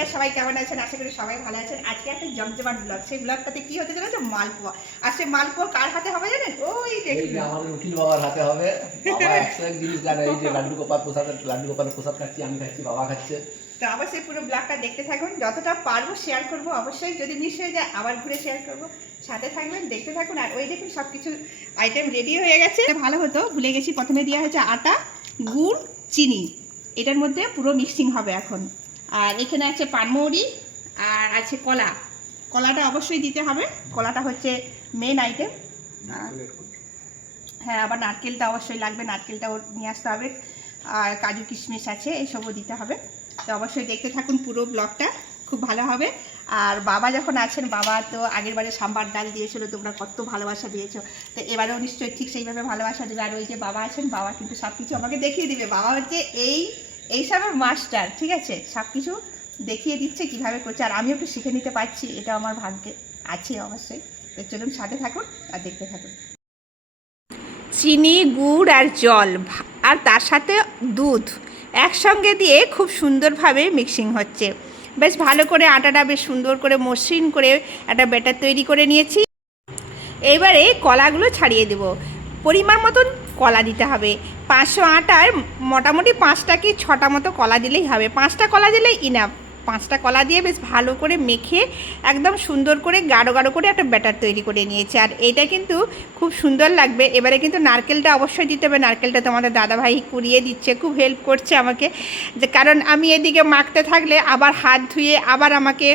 বন্ধুরা সবাই কেমন আছেন? আশা করি সবাই ভালো আছেন। আজকে একটা জমজমাট ব্লগ, সেই ব্লগটাতে কি হতে চলেছে? মালপোয়া। আর সেই মালপোয়া কার হাতে হবে জানেন? ওই দেখুন আমাদের উকিল বাবার হাতে হবে। বাবা 101 জিনিস জানে, এই যে লাড্ডু গোপাল প্রসাদ খাচ্ছি, আমি খাচ্ছি, বাবা খাচ্ছে। তো অবশ্যই পুরো ব্লগটা দেখতে থাকুন, যতটা পারবো শেয়ার করব অবশ্যই। যদি মিস হয়ে যায় আবার ঘুরে শেয়ার করব, সাথে থাকবেন, দেখতে থাকুন। আর ওই দেখুন সব কিছু আইটেম রেডি হয়ে গেছে। ভালো হতো, ভুলে গেছি, প্রথমে দেওয়া হয়েছে আটা, গুড়, চিনি, এটার মধ্যে পুরো মিক্সিং হবে এখন। আর এখানে আছে পানমৌরি আর আছে কলা। কলাটা অবশ্যই দিতে হবে, কলাটা হচ্ছে মেন আইটেম। হ্যাঁ, আবার নারকেলটা অবশ্যই লাগবে, নারকেলটাও নিয়ে আসতে হবে। আর কাজু কিশমিশ আছে, এইসবও দিতে হবে। তো অবশ্যই দেখতে থাকুন পুরো ব্লগটা, খুব ভালো হবে। আর বাবা যখন আছেন, বাবা তো আগের বারে সাম্বার ডাল দিয়েছিল, তোমরা কত ভালোবাসা দিয়েছো, তো এবারেও নিশ্চয়ই ঠিক সেইভাবে ভালোবাসা দেবে। আর ওই যে বাবা আছেন, বাবা কিন্তু সব কিছু আমাকে দেখিয়ে দিবে। বাবা হচ্ছে এইসবের মাস্টার, ঠিক আছে, সব কিছু দেখিয়ে দিচ্ছে কীভাবে করছে। আর আমিও একটু শিখে নিতে পারছি, এটা আমার ভাগ্যে আছে অবশ্যই। তো চলুন সাথে থাকুন আর দেখতে থাকুন। চিনি, গুড় আর জল আর তার সাথে দুধ একসঙ্গে দিয়ে খুব সুন্দরভাবে মিক্সিং হচ্ছে। বেশ ভালো করে আটাটা বেশ সুন্দর করে মসৃণ করে একটা ব্যাটার তৈরি করে নিয়েছি। এবারে কলাগুলো ছাড়িয়ে দেব। পরিমাণ মতন কলা দিতে হবে। 500 আটার মোটামুটি 5টা কি 6টা মতো কলা দিলেই হবে। 5টা কলা দিলেই ইনাফ। 5টা কলা দিয়ে বেশ ভালো করে মেখে একদম সুন্দর করে গাঢ় গাঢ় করে একটা ব্যাটার তৈরি করে নিয়েছি। আর এইটা কিন্তু খুব সুন্দর লাগবে। এবারে কিন্তু নারকেলটা অবশ্যই দিতে হবে। নারকেলটা তোমাদের দাদাভাই কুড়িয়ে দিচ্ছে, খুব হেল্প করছে আমাকে, যে কারণ আমি এদিকে মাখতে থাকলে আবার হাত ধুয়ে আবার আমাকে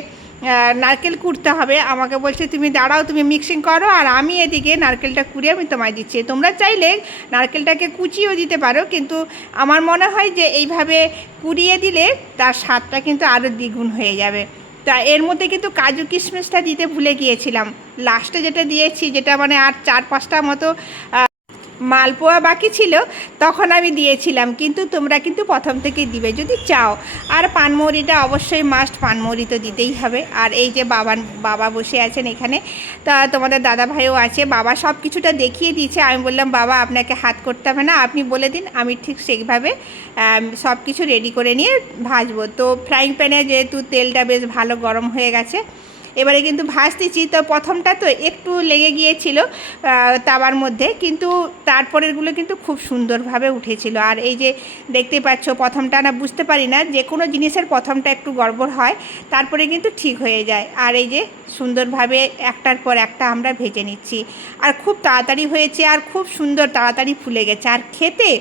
নারকেল কুড়তে হবে। আমাকে বলছে তুমি দাঁড়াও, তুমি মিক্সিং করো, আর আমি এদিকে নারকেলটা কুড়িয়ে আমি তোমায় দিচ্ছি। তোমরা চাইলে নারকেলটাকে কুচিয়েও দিতে পারো, কিন্তু আমার মনে হয় যে এইভাবে কুড়িয়ে দিলে তার স্বাদটা কিন্তু আরও দ্বিগুণ হয়ে যাবে। তা এর মধ্যে কিন্তু কাজু কিশমিশটা দিতে ভুলে গিয়েছিলাম। লাস্টে যেটা দিয়েছি, যেটা মানে আর 4-5টা মতো মালপোয়া বাকি ছিল, তখন আমি দিয়েছিলাম, কিন্তু তোমরা কিন্তু প্রথম থেকেই দিবে যদি চাও। আর পানমৌরিটা অবশ্যই মাস্ট, পানমৌরি তো দিতেই হবে। আর এই যে বাবা বসে আছেন এখানে, তা তোমাদের দাদা ভাইও আছে। বাবা সব কিছুটা দেখিয়ে দিয়েছে। আমি বললাম বাবা আপনাকে হাত করতে হবে না, আপনি বলে দিন, আমি ঠিক সেইভাবে সব কিছু রেডি করে নিয়ে ভাজবো। তো ফ্রাইং প্যানে যেহেতু তেলটা বেশ ভালো গরম হয়ে গেছে, এবারে কিন্তু ভাজতেছি। তো প্রথমটা তো একটু লেগে গিয়েছিল তাওয়ার মধ্যে, কিন্তু তারপরেরগুলো কিন্তু খুব সুন্দরভাবে উঠেছিল। আর এই যে দেখতে পাচ্ছ, প্রথমটা না বুঝতে পারি না, যে কোনো জিনিসের প্রথমটা একটু গড়বড় হয়, তারপরে কিন্তু ঠিক হয়ে যায়। আর এই যে সুন্দরভাবে একটার পর একটা আমরা ভেজে নিচ্ছি। আর খুব তাড়াতাড়ি হয়েছে, আর খুব সুন্দর তাড়াতাড়ি ফুলে গেছে। আর খেতে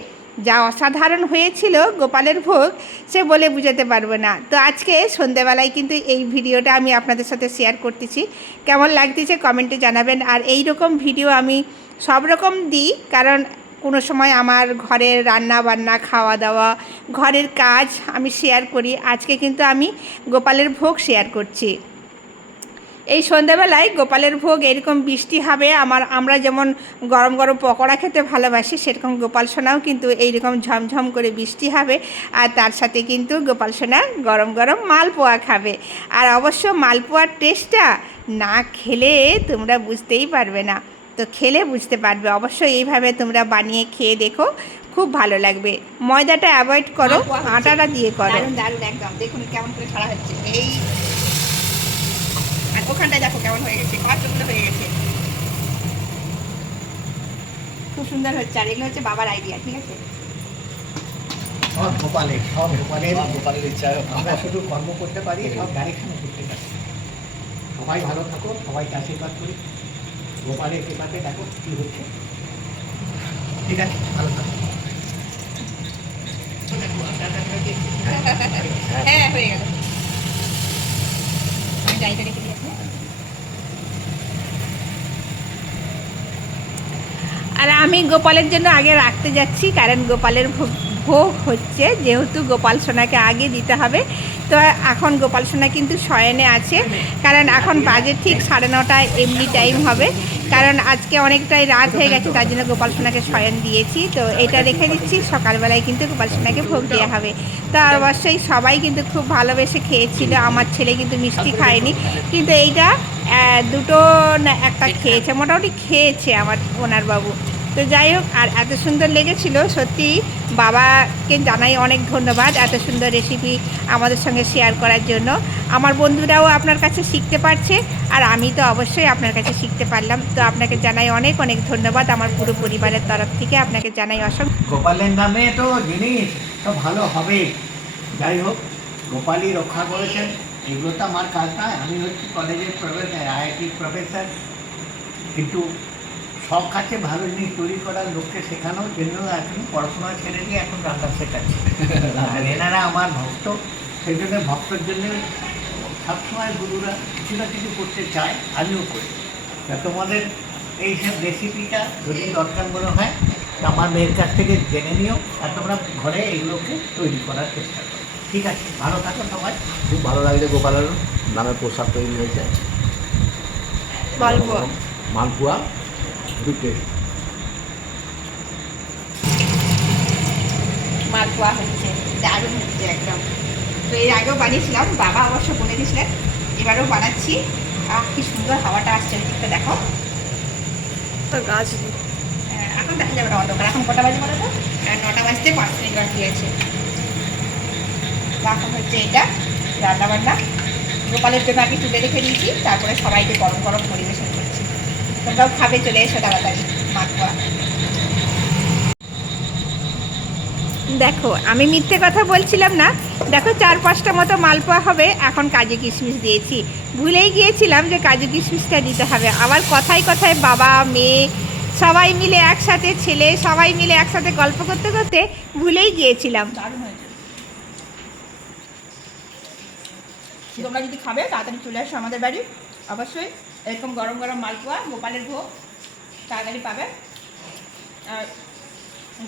যা অসাধারণ হয়েছিল গোপালের ভোগ, সে বলে বুঝাতে পারবো না। তো আজকে সন্ধ্যেবেলায় কিন্তু এই ভিডিওটা আমি আপনাদের সাথে শেয়ার করতেছি। কেমন লাগতেছে কমেন্টে জানাবেন। আর এই রকম ভিডিও আমি সব রকম দিই, কারণ কোনো সময় আমার ঘরের রান্না বান্না, খাওয়া দাওয়া, ঘরের কাজ আমি শেয়ার করি। আজকে কিন্তু আমি গোপালের ভোগ শেয়ার করছি। এই সন্ধ্যাবেলায় গোপালের ভোগ এরকম বৃষ্টি হবে। আমরা যেমন গরম গরম পকোড়া খেতে ভালোবাসি, সেরকম গোপাল সোনাও কিন্তু এইরকম ঝমঝম করে বৃষ্টি হবে। আর তার সাথে কিন্তু গোপাল সোনা গরম গরম মালপোয়া খাবে। আর অবশ্য মালপোয়ার টেস্টটা না খেলে তোমরা বুঝতেই পারবে না, তো খেলে বুঝতে পারবে। অবশ্যই এইভাবে তোমরা বানিয়ে খেয়ে দেখো, খুব ভালো লাগবে। ময়দাটা অ্যাভয়েড করো, আটাটা দিয়ে করো। দারুণ দারুণ একদম। দেখুন কেমন করে ছাড়া হচ্ছে। এই আর ওখানটায় দেখো কেমন হয়ে গেছে, কতগুলো হয়ে গেছে, খুব সুন্দর হচ্ছে। আর এগুলো হচ্ছে বাবার আইডিয়া, ঠিক আছে, সব গোপালের ইচ্ছা। আমরা শুধু কর্ম করতে পারি, সব ডাইরেকশনে করতে পারি। সবাই ভালো থাকো, সবাইকে আশীর্বাদ করি। গোপালের কৃপাতে দেখো কী হচ্ছে। ঠিক আছে, ভালো থাকো। হ্যাঁ হয়ে গেল। আমি জায়গা রেখে দিয়েছি। আর আমি গোপালের জন্য আগে রাখতে যাচ্ছি, কারণ গোপালের ভোগ হচ্ছে, যেহেতু গোপাল সোনাকে আগে দিতে হবে। তো এখন গোপাল সোনা কিন্তু শয়নে আছে, কারণ এখন বাজে ঠিক 9:30 এমনি টাইম হবে, কারণ আজকে অনেকটাই রাত হয়ে গেছে, তার জন্য গোপাল সোনাকে শয়ন দিয়েছি। তো এটা রেখে দিচ্ছি, সকালবেলায় কিন্তু গোপাল সোনাকে ভোগ দেওয়া হবে। তো অবশ্যই সবাই কিন্তু খুব ভালোবেসে খেয়েছিল। আমার ছেলে কিন্তু মিষ্টি খায়নি, কিন্তু এইটা দুটো না একটা খেয়েছে, মোটামুটি খেয়েছে আমার ওনার বাবু। তো যাই হোক, আর এত সুন্দর লেগেছিল সত্যি। বাবাকে জানাই অনেক ধন্যবাদ এত সুন্দর রেসিপি আমাদের সঙ্গে শেয়ার করার জন্য। আমার বন্ধুরাও আপনার কাছে শিখতে পারছে, আর আমি তো অবশ্যই আপনার কাছে শিখতে পারলাম। তো আপনাকে জানাই অনেক অনেক ধন্যবাদ, আমার পুরো পরিবারের তরফ থেকে আপনাকে জানাই অসংখ্য। গোপালের নামে তো জিনিস তো ভালো হবে। যাই হোক, গোপালই রক্ষা করেছেন, এগুলো তো আমার কাজ নয়। আমি হচ্ছি কলেজের প্রফেসর, আইআইটির প্রফেসর, কিন্তু সব কাছে ভালো জিনিস তৈরি করার লোককে শেখানোর জন্য এখন পড়াশোনা ছেড়ে দিয়ে এখন রান্না শেখাচ্ছে। আর এনারা আমার ভক্ত, সেই জন্য ভক্তর জন্য সবসময় গুরুরা কিছু না কিছু করতে চায়, আমিও করি। তা তোমাদের এইসব রেসিপিটা যদি দরকার মনে হয় তা আমার মেয়ের কাছ থেকে জেনে নিও, আর তোমরা ঘরে এগুলোকে তৈরি করার চেষ্টা করো। ঠিক আছে, ভালো থাকো সবাই। খুব ভালো লাগছে গোপালের নামে প্রসাদ তৈরি হয়েছে। মালপোয়া মালপোয়া খুবই টেস্ট। মালপোয়া হচ্ছে, দারুণ হচ্ছে একদম। তো এর আগেও বানিয়েছিলাম, বাবা অবশ্য বলে দিয়েছিলেন, এবারেও বানাচ্ছি। কি সুন্দর হাওয়াটা আসছে, ওই দিকটা দেখো। গাছ এখন দেখা যাবে না অন্ধকার। এখন কটা বাজে বলো তো? 9টা বাজতে 5 মিনিট বাকি আছে। এখন হচ্ছে এটা রান্নাবান্না। গোপালের জন্য আমি তুলে রেখে দিয়েছি, তারপরে সবাইকে গরম গরম পরিবেশন করছি। তোমরাও খাবে, চলে এসো তাড়াতাড়ি। মালপোয়া দেখো, আমি মিথ্যে কথা বলছিলাম না। দেখো 4-5টা মতো মালপোয়া হবে। এখন কাজু কিশমিশ দিয়েছি, ভুলেই গিয়েছিলাম যে কাজু কিশমিশটা দিতে হবে। আবার কথায় কথায় বাবা মেয়ে সবাই মিলে একসাথে, ছেলে সবাই মিলে একসাথে গল্প করতে করতে ভুলেই গিয়েছিলাম। দারুণ হয়েছে। তোমরা যদি খাবে তাড়াতাড়ি চলে আসো আমাদের বাড়ি। অবশ্যই এরকম গরম গরম মালপোয়া, গোপালের ভোগ তাড়াতাড়ি পাবে। আর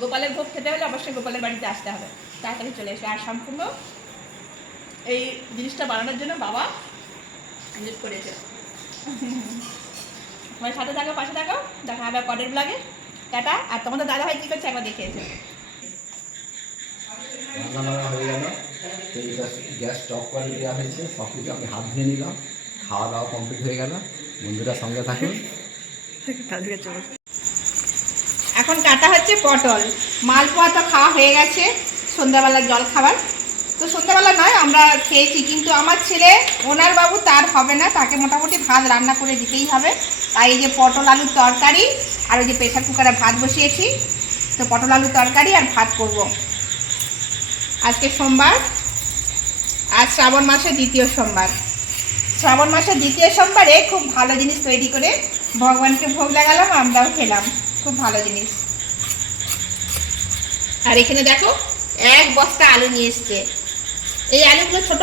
গোপালের ভোগ খেতে হলে অবশ্যই গোপালের বাড়িতে আসতে হবে, তাড়াতাড়ি চলে এসে। আর সম্পূর্ণ এই জিনিসটা বানানোর জন্য বাবা ইনভেস্ট করেছে। তোমার সাথে থাকো, পাশে থাকো, দেখা হবে পরের ব্লগে। টাটা। আর তোমাদের দাদা ভাই কী করছে একবার দেখে এসে। রান্না বান্না হয়ে গেল, গ্যাস স্টপ করে দেওয়া হয়েছে, সব কিছু আমি হাত ধুয়ে নিলাম। খাওয়া দাওয়া কমপ্লিট হয়ে গেল। বন্ধুরা সঙ্গে থাকুন। এখন কাটা হচ্ছে পটল। মালপোয়া তো খাওয়া হয়ে গেছে, সন্ধ্যাবেলার জল খাবার। তো সন্ধ্যাবেলা নয়, আমরা খেয়েছি, কিন্তু আমার ছেলে ওনার বাবু তার হবে না, তাকে মোটামুটি ভাত রান্না করে দিতেই হবে। তাই এই যে পটল আলুর তরকারি, আর ওই যে প্রেসার কুকারে ভাত বসিয়েছি। তো পটল আলুর তরকারি আর ভাত করব। আজকে সোমবার, আজ শ্রাবণ মাসের 2য় সোমবার। শ্রাবণ মাসের 2য় সোমবারে খুব ভালো জিনিস তৈরি করে ভগবানকে ভোগ লাগালাম, আমরাও খেলাম। খুব ভালো জিনিস। আর এখানে দেখো 1 বস্তা আলু নিয়ে এসছে। এই আলুগুলো ছোট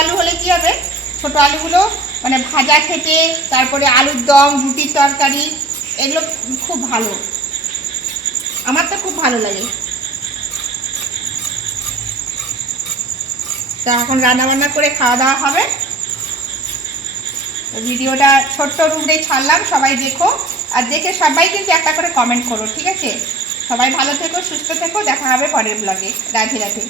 আলু হলে কি হবে, ছোট আলুগুলো মানে ভাজা খেতে, তারপরে আলুর দম, রুটির তরকারি, এগুলো খুব ভালো। আমার তো খুব ভালো লাগে। তা এখন রান্নাবান্না করে খাওয়া দাওয়া হবে। ভিডিওটা ছোট্ট রূপেই ছাড়লাম, সবাই দেখো। আর দেখে সবাই কিন্তু একটা করে কমেন্ট করো, ঠিক আছে? সবাই ভালো থেকো, সুস্থ থেকো, দেখা হবে পরের ব্লগে। রাধে রাধে।